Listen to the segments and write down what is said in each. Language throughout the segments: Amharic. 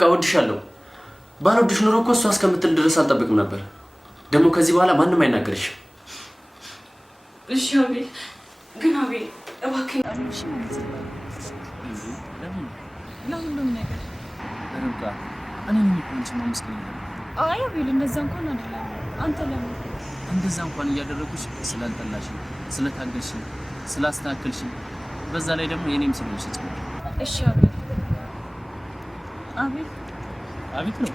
ርብቃ እወድሻለሁ። ባልወድሽ ኖሮ እኮ እሷ እስከምትል ድረስ አልጠብቅም ነበር። ደግሞ ከዚህ በኋላ ማንም አይናገርሽም። እሺ አቤል፣ ግን አቤል እባክህ እሺ ማለት ነው። ለሁሉም ነገር ርብቃ እኔ ምን ይሆንሽ ማመስገን ነው? አይ አቤል እንደዛ እንኳን አይደለም። አንተ ለምን እንደዛ እንኳን እያደረኩሽ ስላልጠላሽ፣ ስለታገሽ፣ ስላስተካከልሽ በዛ ላይ ደግሞ የኔም ስለሆንሽ ጭምር። እሺ አቤል አቤል አቤት ነው።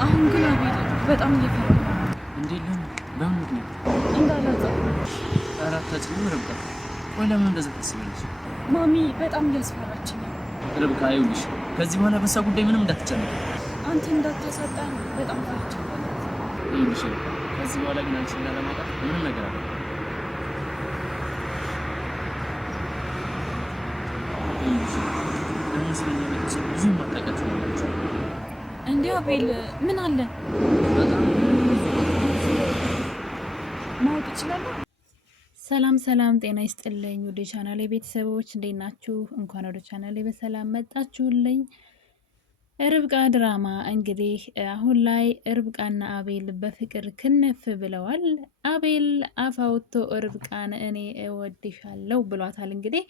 አሁን ግን አቤል በጣም እየፈራሁ ነው። እንዴት ነው? በምን ምክንያት? እንዳላጣ አራት ታጭኝ ርብቃ። ቆይ ለምን እንደዛ ታስቢያለሽ? ማሚ በጣም እያስፈራችኝ ነው። ርብቃ ይኸውልሽ፣ ከዚህ በኋላ በሳ ጉዳይ ምንም እንዳትጨነቂ። አንተ እንዳታሳጣኝ በጣም ፈርቻለሁ። ይኸውልሽ፣ ከዚህ በኋላ ግን አንቺን ላለማጣት ምንም ነገር አለ። ይኸውልሽ፣ ደግሞ ስለኛ ቤተሰብ ብዙ ማጣቃቸው ናቸው። እንዴ አቤል ምን አለ ማወቅ ይችላል? ሰላም ሰላም፣ ጤና ይስጥልኝ ወደ ቻናሌ ቤተሰቦች እንዴት ናችሁ? እንኳን ወደ ቻናሌ በሰላም መጣችሁልኝ። ርብቃ ድራማ እንግዲህ አሁን ላይ ርብቃና አቤል በፍቅር ክንፍ ብለዋል። አቤል አፍ አውጥቶ ርብቃን እኔ እወድሻለሁ ብሏታል። እንግዲህ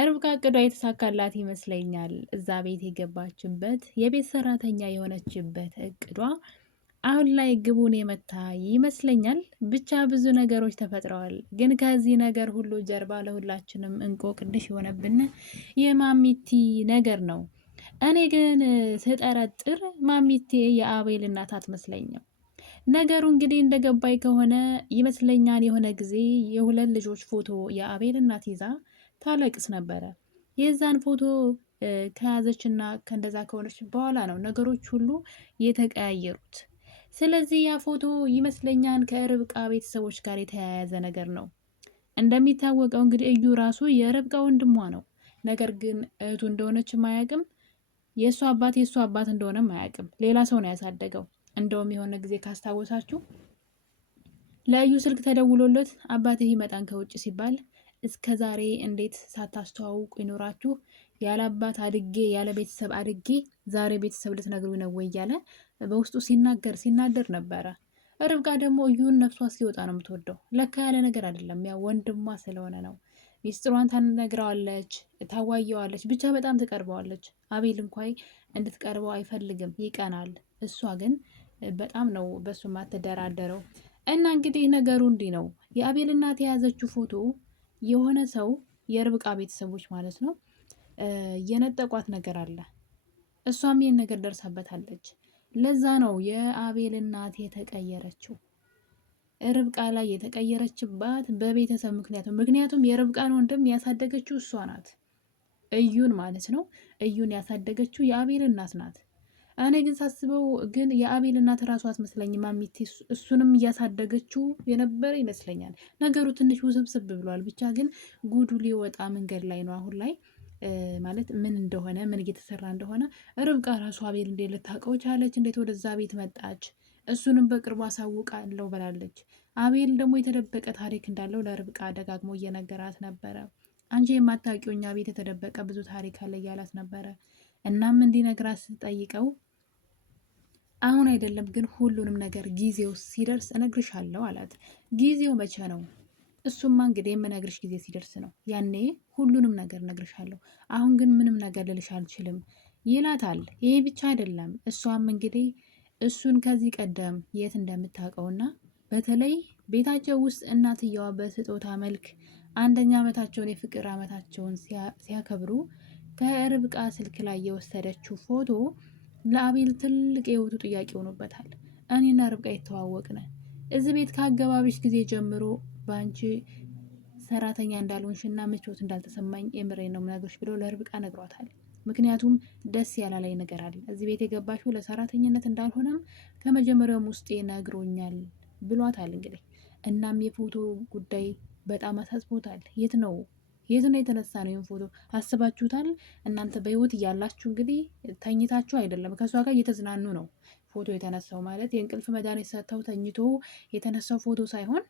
ርብቃ እቅዷ የተሳካላት ይመስለኛል። እዛ ቤት የገባችበት የቤት ሰራተኛ የሆነችበት እቅዷ አሁን ላይ ግቡን የመታ ይመስለኛል። ብቻ ብዙ ነገሮች ተፈጥረዋል። ግን ከዚህ ነገር ሁሉ ጀርባ ለሁላችንም እንቆቅልሽ የሆነብን የማሚቲ ነገር ነው። እኔ ግን ስጠረጥር ማሚቴ የአቤል እናት አትመስለኝም። ነገሩ እንግዲህ እንደገባኝ ከሆነ ይመስለኛል የሆነ ጊዜ የሁለት ልጆች ፎቶ የአቤል እናት ይዛ ታለቅስ ነበረ። የዛን ፎቶ ከያዘችና ከእንደዛ ከሆነች በኋላ ነው ነገሮች ሁሉ የተቀያየሩት። ስለዚህ ያ ፎቶ ይመስለኛል ከርብቃ ቤተሰቦች ጋር የተያያዘ ነገር ነው። እንደሚታወቀው እንግዲህ እዩ ራሱ የርብቃ ወንድሟ ነው። ነገር ግን እህቱ እንደሆነችም አያውቅም። የእሱ አባት እንደሆነም አያውቅም። ሌላ ሰው ነው ያሳደገው። እንደውም የሆነ ጊዜ ካስታወሳችሁ ለእዩ ስልክ ተደውሎለት አባትህ ይመጣን ከውጭ ሲባል እስከ ዛሬ እንዴት ሳታስተዋውቁ ይኖራችሁ? ያለ አባት አድጌ ያለ ቤተሰብ አድጌ ዛሬ ቤተሰብ ልትነግሩ ነው ወይ እያለ በውስጡ ሲናደር ነበረ። ርብቃ ደግሞ እዩን ነፍሷ ሲወጣ ነው የምትወደው። ለካ ያለ ነገር አይደለም፣ ያ ወንድሟ ስለሆነ ነው። ሚስጥሯን ታነግረዋለች፣ ታዋየዋለች፣ ብቻ በጣም ትቀርበዋለች። አቤል እንኳን እንድትቀርበው አይፈልግም፣ ይቀናል። እሷ ግን በጣም ነው በሱ ማትደራደረው። እና እንግዲህ ነገሩ እንዲህ ነው። የአቤል እናት የያዘችው ፎቶ የሆነ ሰው የርብቃ ቤተሰቦች ማለት ነው የነጠቋት ነገር አለ። እሷም ይህን ነገር ደርሳበታለች። ለዛ ነው የአቤል እናት የተቀየረችው። ርብቃ ላይ የተቀየረችባት በቤተሰብ ምክንያቱም የርብቃን ወንድም ያሳደገችው እሷ ናት። እዩን ማለት ነው። እዩን ያሳደገችው የአቤል እናት ናት። እኔ ግን ሳስበው ግን የአቤል እናት ራሷ አትመስለኝም። ማሚቴ እሱንም እያሳደገችው የነበረ ይመስለኛል። ነገሩ ትንሽ ውስብስብ ብሏል። ብቻ ግን ጉዱ ሊወጣ መንገድ ላይ ነው አሁን ላይ ማለት ምን እንደሆነ ምን እየተሰራ እንደሆነ ርብቃ ራሷ አቤል እንዴት ልታውቀው ቻለች? እንዴት ወደዛ ቤት መጣች? እሱንም በቅርቡ አሳውቃለሁ ብላለች። አቤል ደግሞ የተደበቀ ታሪክ እንዳለው ለርብቃ ደጋግሞ እየነገራት ነበረ። አንቺ የማታውቂው እኛ ቤት የተደበቀ ብዙ ታሪክ አለ እያላት ነበረ። እናም እንዲነግራት ስትጠይቀው አሁን አይደለም ግን ሁሉንም ነገር ጊዜው ሲደርስ እነግርሻለሁ አላት። ጊዜው መቼ ነው? እሱማ እንግዲህ የምነግርሽ ጊዜ ሲደርስ ነው። ያኔ ሁሉንም ነገር እነግርሻለሁ። አሁን ግን ምንም ነገር ልልሽ አልችልም ይላታል። ይሄ ብቻ አይደለም። እሷም እንግዲህ እሱን ከዚህ ቀደም የት እንደምታውቀውና በተለይ ቤታቸው ውስጥ እናትየዋ በስጦታ መልክ 1ኛ ዓመታቸውን የፍቅር ዓመታቸውን ሲያከብሩ ከርብቃ ስልክ ላይ የወሰደችው ፎቶ ለአቤል ትልቅ የህይወቱ ጥያቄ ሆኖበታል። እኔና ርብቃ የተዋወቅነ እዚህ ቤት ከአገባቢሽ ጊዜ ጀምሮ በአንቺ ሰራተኛ እንዳልሆንሽና ምቾት እንዳልተሰማኝ የምሬን ነው የምነግርሽ ብሎ ለርብቃ ነግሯታል። ምክንያቱም ደስ ያላለኝ ነገር አለ። እዚህ ቤት የገባሽው ለሰራተኝነት እንዳልሆነም ከመጀመሪያውም ውስጤ ነግሮኛል ብሏታል። እንግዲህ እናም የፎቶ ጉዳይ በጣም አሳስቦታል። የት ነው የተነሳ ነው? ይህን ፎቶ አስባችሁታል? እናንተ በህይወት እያላችሁ እንግዲህ ተኝታችሁ አይደለም ከእሷ ጋር እየተዝናኑ ነው ፎቶ የተነሳው። ማለት የእንቅልፍ መድኃኒት ሰጥተው ተኝቶ የተነሳው ፎቶ ሳይሆን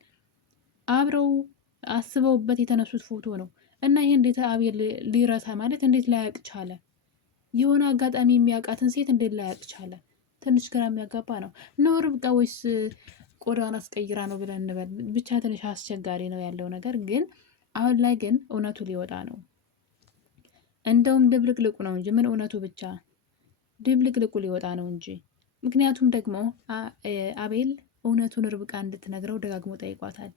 አብረው አስበውበት የተነሱት ፎቶ ነው። እና ይሄ እንዴት አቤል ሊረሳ ማለት እንዴት ላያውቅ ቻለ? የሆነ አጋጣሚ የሚያውቃትን ሴት እንዴት ላያውቅ ቻለ? ትንሽ ግራ የሚያጋባ ነው። ነው ርብቃ ወይስ ቆዳዋን አስቀይራ ነው ብለን እንበል። ብቻ ትንሽ አስቸጋሪ ነው ያለው ነገር። ግን አሁን ላይ ግን እውነቱ ሊወጣ ነው። እንደውም ድብልቅልቁ ነው እንጂ ምን እውነቱ ብቻ ድብልቅልቁ ሊወጣ ነው እንጂ። ምክንያቱም ደግሞ አቤል እውነቱን ርብቃ እንድትነግረው ደጋግሞ ጠይቋታል።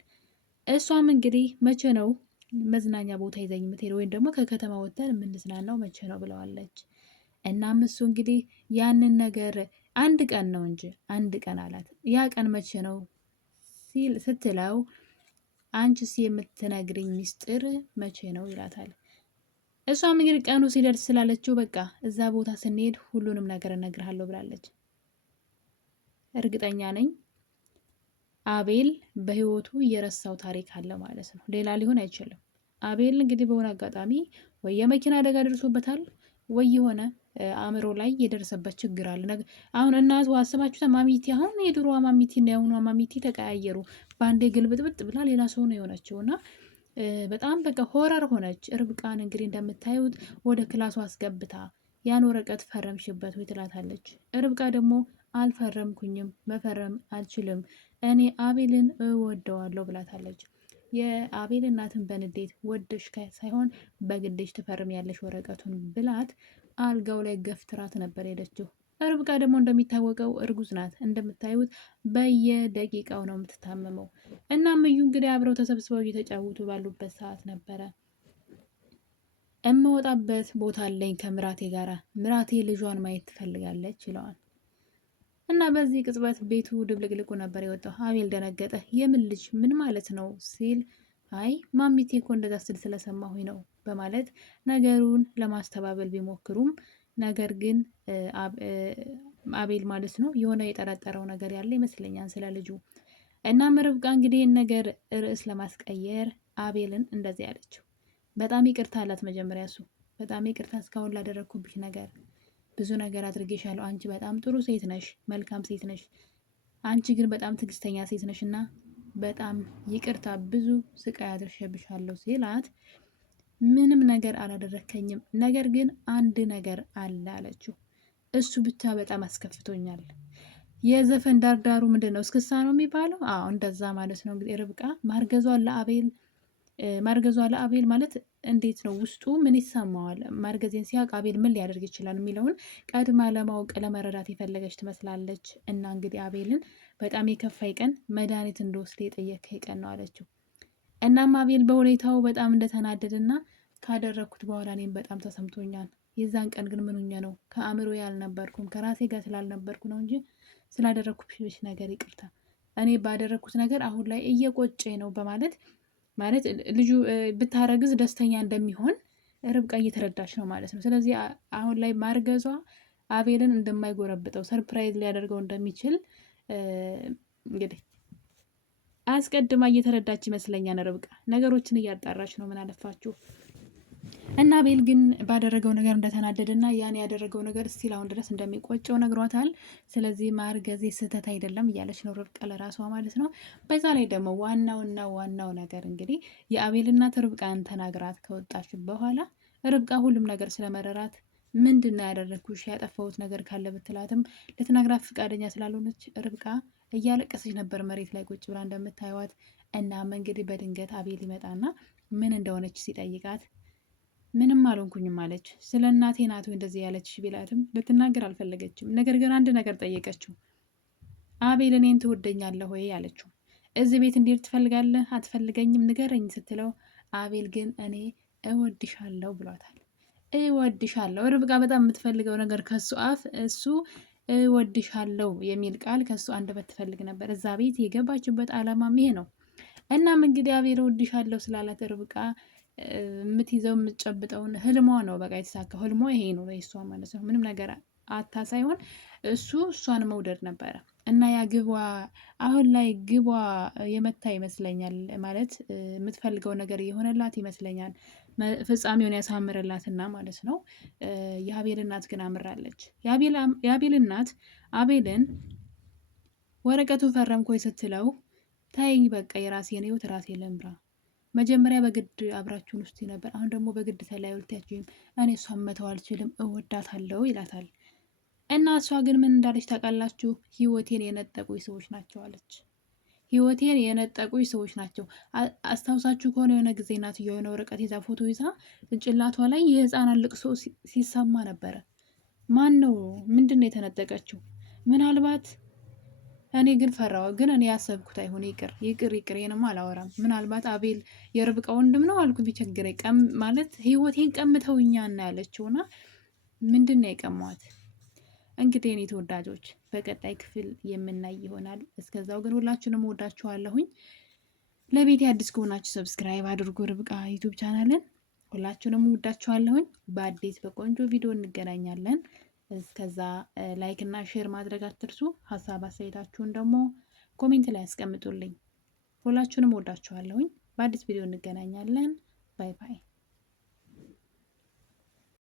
እሷም እንግዲህ መቼ ነው መዝናኛ ቦታ ይዘኝ የምትሄድ ወይም ደግሞ ከከተማ ወጥተን የምንዝናናው መቼ ነው ብለዋለች። እናም እሱ እንግዲህ ያንን ነገር አንድ ቀን ነው እንጂ አንድ ቀን አላት። ያ ቀን መቼ ነው ስትለው አንቺስ የምትነግርኝ ሚስጥር መቼ ነው ይላታል። እሷም እንግዲህ ቀኑ ሲደርስ ስላለችው በቃ እዛ ቦታ ስንሄድ ሁሉንም ነገር እነግርሃለሁ ብላለች። እርግጠኛ ነኝ አቤል በህይወቱ የረሳው ታሪክ አለ ማለት ነው። ሌላ ሊሆን አይችልም። አቤል እንግዲህ በሆነ አጋጣሚ ወይ የመኪና አደጋ ደርሶበታል ወይ የሆነ አእምሮ ላይ የደረሰበት ችግር አለ። አሁን እናቱ አስባችሁታ ማሚቲ አሁን የድሮ ማሚቲ እና የአሁኗ ማሚቲ ተቀያየሩ። በአንዴ ግልብጥብጥ ብላ ሌላ ሰው ነው የሆነችው እና በጣም በቃ ሆረር ሆነች። ርብቃን እንግዲህ እንደምታዩት ወደ ክላሱ አስገብታ ያን ወረቀት ፈረምሽበት ወይ ትላታለች። ርብቃ ደግሞ አልፈረምኩኝም፣ መፈረም አልችልም፣ እኔ አቤልን እወደዋለሁ ብላታለች። የአቤል እናትን በንዴት ወደሽ ሳይሆን በግዴሽ ትፈርም ያለሽ ወረቀቱን ብላት አልጋው ላይ ገፍትራት ነበር ሄደችው። ርብቃ ደግሞ እንደሚታወቀው እርጉዝ ናት። እንደምታዩት በየደቂቃው ነው የምትታመመው። እና ምዩ እንግዲህ አብረው ተሰብስበው እየተጫወቱ ባሉበት ሰዓት ነበረ እምወጣበት ቦታ አለኝ ከምራቴ ጋራ፣ ምራቴ ልጇን ማየት ትፈልጋለች ይለዋል። እና በዚህ ቅጽበት ቤቱ ድብልቅልቁ ነበር የወጣው። አቤል ደነገጠ። የምን ልጅ ምን ማለት ነው ሲል አይ ማሚቴ እኮ እንደዛ ስል ስለሰማሁኝ ነው በማለት ነገሩን ለማስተባበል ቢሞክሩም ነገር ግን አቤል ማለት ነው የሆነ የጠረጠረው ነገር ያለ ይመስለኛል ስለ ልጁ። እናም ርብቃ እንግዲህ ይህን ነገር ርዕስ ለማስቀየር አቤልን እንደዚህ ያለችው በጣም ይቅርታ አላት። መጀመሪያ እሱ በጣም ይቅርታ እስካሁን ላደረግኩብሽ ነገር ብዙ ነገር አድርጌሻለሁ። አንቺ በጣም ጥሩ ሴት ነሽ፣ መልካም ሴት ነሽ። አንቺ ግን በጣም ትዕግስተኛ ሴት ነሽ እና በጣም ይቅርታ ብዙ ስቃይ አድርሼብሻለሁ ሲላት ምንም ነገር አላደረከኝም፣ ነገር ግን አንድ ነገር አለ አለችው። እሱ ብቻ በጣም አስከፍቶኛል። የዘፈን ዳርዳሩ ምንድን ነው? እስክሳ ነው የሚባለው? አዎ እንደዛ ማለት ነው። እንግዲህ ርብቃ ማርገዟ ለአቤል ማለት እንዴት ነው? ውስጡ ምን ይሰማዋል? ማርገዜን ሲያውቅ አቤል ምን ሊያደርግ ይችላል የሚለውን ቀድማ ለማወቅ ለመረዳት የፈለገች ትመስላለች። እና እንግዲህ አቤልን በጣም የከፋይ ቀን መድኃኒት እንደወስድ የጠየከኝ ቀን ነው አለችው። እናም አቤል በሁኔታው በጣም እንደተናደድና ካደረግኩት በኋላ እኔም በጣም ተሰምቶኛል። የዛን ቀን ግን ምንኛ ነው ከአእምሮ ያልነበርኩም ከራሴ ጋር ስላልነበርኩ ነው እንጂ ስላደረግኩሽ ነገር ይቅርታ። እኔ ባደረግኩት ነገር አሁን ላይ እየቆጨ ነው በማለት ማለት ልጁ ብታረግዝ ደስተኛ እንደሚሆን ርብቃ እየተረዳች ነው ማለት ነው። ስለዚህ አሁን ላይ ማርገዟ አቤልን እንደማይጎረብጠው ሰርፕራይዝ ሊያደርገው እንደሚችል እንግዲህ አስቀድማ እየተረዳች ይመስለኛል። ርብቃ ነገሮችን እያጣራች ነው ምን አለፋችሁ። እና አቤል ግን ባደረገው ነገር እንደተናደደና ያን ያደረገው ነገር እስቲል አሁን ድረስ እንደሚቆጨው ነግሯታል። ስለዚህ ማርገዜ ስህተት አይደለም እያለች ነው ርብቃ ለራሷ ማለት ነው። በዛ ላይ ደግሞ ዋናው ነገር እንግዲህ የአቤል እናት ርብቃን ተናግራት ከወጣች በኋላ ርብቃ ሁሉም ነገር ስለመረራት ምንድን ነው ያደረግኩሽ ያጠፋሁት ነገር ካለ ብትላትም ልትነግራት ፈቃደኛ ስላልሆነች ርብቃ እያለቀሰች ነበር መሬት ላይ ቁጭ ብላ እንደምታዩት። እናም እንግዲህ በድንገት አቤል ይመጣና ምን እንደሆነች ሲጠይቃት ምንም አልሆንኩኝም አለች። ስለ እናቴ ናት እንደዚህ ያለችሽ ቢላትም ልትናገር አልፈለገችም። ነገር ግን አንድ ነገር ጠየቀችው። አቤል እኔን ትወደኛለህ ወይ አለችው። እዚህ ቤት እንዴት ትፈልጋለህ? አትፈልገኝም? ንገረኝ ስትለው አቤል ግን እኔ እወድሻለሁ ብሏታል። እወድሻለሁ። ርብቃ በጣም የምትፈልገው ነገር ከሱ አፍ እሱ እወድሻለሁ የሚል ቃል ከሱ አንደበት ትፈልግ ነበር። እዛ ቤት የገባችበት አላማም ይሄ ነው። እናም እንግዲህ አቤል እወድሻለሁ ስላላት ርብቃ የምትይዘው የምትጨብጠውን ህልሟ ነው በቃ የተሳካው። ህልሟ ይሄ ነው የእሷ ማለት ነው። ምንም ነገር አታ ሳይሆን እሱ እሷን መውደድ ነበረ እና ያ ግቧ አሁን ላይ ግቧ የመታ ይመስለኛል። ማለት የምትፈልገው ነገር እየሆነላት ይመስለኛል። ፍጻሜውን ያሳምርላትና ማለት ነው። የአቤል እናት ግን አምራለች። የአቤል እናት አቤልን ወረቀቱን ፈረምኮይ ስትለው ታይኝ በቃ የራሴን ህይወት ራሴ ልምራ፣ መጀመሪያ በግድ አብራችሁን ውስጥ ነበር፣ አሁን ደግሞ በግድ ተለያዩ ልትያችሁም እኔ እሷን መተው አልችልም እወዳታለሁ ይላታል። እና እሷ ግን ምን እንዳለች ታውቃላችሁ? ህይወቴን የነጠቁኝ ሰዎች ናቸው አለች። ህይወቴን የነጠቁኝ ሰዎች ናቸው። አስታውሳችሁ ከሆነ የሆነ ጊዜ እናትየዋ የሆነ ወረቀት ይዛ ፎቶ ይዛ ጭንቅላቷ ላይ የህፃናት ልቅሶ ሲሰማ ነበረ። ማን ነው? ምንድን ነው የተነጠቀችው? ምናልባት እኔ ግን ፈራው። ግን እኔ ያሰብኩት አይሆን ይቅር ይቅር ይቅር፣ ይሄንማ አላወራም። ምናልባት አቤል የርብቃ ወንድም ነው አልኩ። ቢቸግረኝ ማለት ህይወቴን ቀምተውኛና ያለችውና ምንድን ነው የቀሟት? እንግዲህ እኔ ተወዳጆች በቀጣይ ክፍል የምናይ ይሆናል። እስከዛው ግን ሁላችሁንም ወዳችኋለሁኝ። ለቤቴ አዲስ ከሆናችሁ ሰብስክራይብ አድርጉ፣ ርብቃ ዩቲዩብ ቻናልን። ሁላችሁንም ወዳችኋለሁኝ። በአዲስ በቆንጆ ቪዲዮ እንገናኛለን። እስከዛ ላይክ እና ሼር ማድረግ አትርሱ። ሀሳብ አስተያየታችሁን ደግሞ ኮሜንት ላይ ያስቀምጡልኝ። ሁላችሁንም ወዳችኋለሁኝ። በአዲስ ቪዲዮ እንገናኛለን። ባይ ባይ።